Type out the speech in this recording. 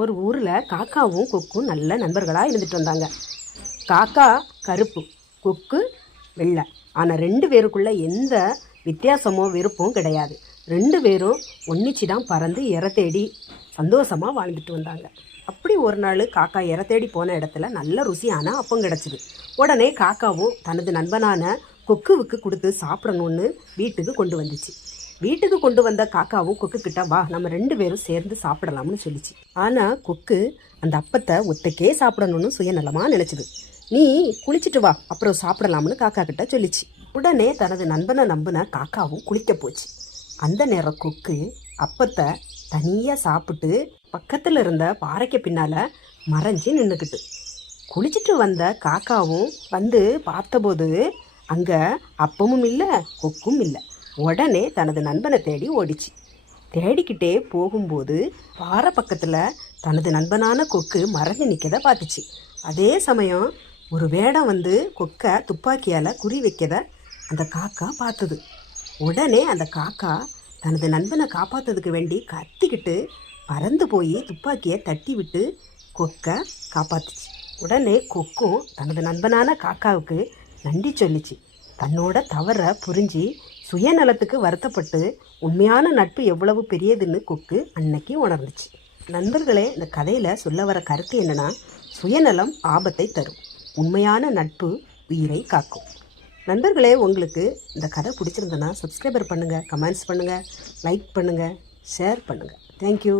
ஒரு ஊரில் காக்காவும் கொக்கும் நல்ல நண்பர்களாக இருந்துட்டு வந்தாங்க. காக்கா கருப்பு, கொக்கு வெள்ளை. ஆனால் 2 பேருக்குள்ளே எந்த வித்தியாசமோ விருப்பம் கிடையாது. 2 பேரும் ஒன்றிச்சு தான் பறந்து இரை தேடி சந்தோஷமாக வாழ்ந்துட்டு வந்தாங்க. அப்படி ஒரு நாள் காக்கா இரை தேடி போன இடத்துல நல்ல ருசியான அப்பம் கிடச்சிது. உடனே காக்காவும் தனது நண்பனான கொக்குவுக்கு கொடுத்து சாப்பிடணும்னு வீட்டுக்கு கொண்டு வந்துச்சு. வீட்டுக்கு கொண்டு வந்த காக்காவும் கொக்கு கிட்ட, வா நம்ம 2 பேரும் சேர்ந்து சாப்பிடலாம்னு சொல்லிச்சு. ஆனால் கொக்கு அந்த அப்பத்தை ஒத்தைக்கே சாப்பிடணும்னு சுயநலமாக நினச்சிது. நீ குளிச்சுட்டு வா, அப்புறம் சாப்பிடலாம்னு காக்கா கிட்ட சொல்லிச்சு. உடனே தனது நண்பனை நம்பின காக்காவும் குளிக்க போச்சு. அந்த நேரம் கொக்கு அப்பத்தை தனியாக சாப்பிட்டு பக்கத்தில் இருந்த பாறைக்கு பின்னால் மறைஞ்சி நின்றுக்கிட்டு. குளிச்சுட்டு வந்த காக்காவும் வந்து பார்த்தபோது அங்கே அப்பமும் இல்லை, கொக்கும் இல்லை. உடனே தனது நண்பனை தேடி ஓடிச்சு. தேடிக்கிட்டே போகும்போது பாறை பக்கத்தில் தனது நண்பனான கொக்கு மறைஞ்சு நிற்கதை பார்த்துச்சு. அதே சமயம் ஒரு வேடம் வந்து கொக்கை துப்பாக்கியால் குறி வைக்கதை அந்த காக்கா பார்த்தது. உடனே அந்த காக்கா தனது நண்பனை காப்பாற்றுறதுக்கு வேண்டி கத்திக்கிட்டு பறந்து போய் துப்பாக்கியை தட்டி விட்டு கொக்கை காப்பாற்றுச்சு. உடனே கொக்கும் தனது நண்பனான காக்காவுக்கு நன்றி சொல்லிச்சு. தன்னோட தவறை புரிஞ்சு சுயநலத்துக்கு வருத்தப்பட்டு உண்மையான நட்பு எவ்வளவு பெரியதுன்னு கொக்கு அன்னைக்கு உணர்ந்துச்சு. நண்பர்களே, இந்த கதையில் சொல்ல வர கருத்து என்னன்னா, சுயநலம் ஆபத்தை தரும், உண்மையான நட்பு உயிரை காக்கும். நண்பர்களே, உங்களுக்கு இந்த கதை பிடிச்சிருந்தனா சப்ஸ்கிரைபர் பண்ணுங்கள், கமெண்ட்ஸ் பண்ணுங்கள், லைக் பண்ணுங்கள், ஷேர் பண்ணுங்கள். தேங்க்யூ.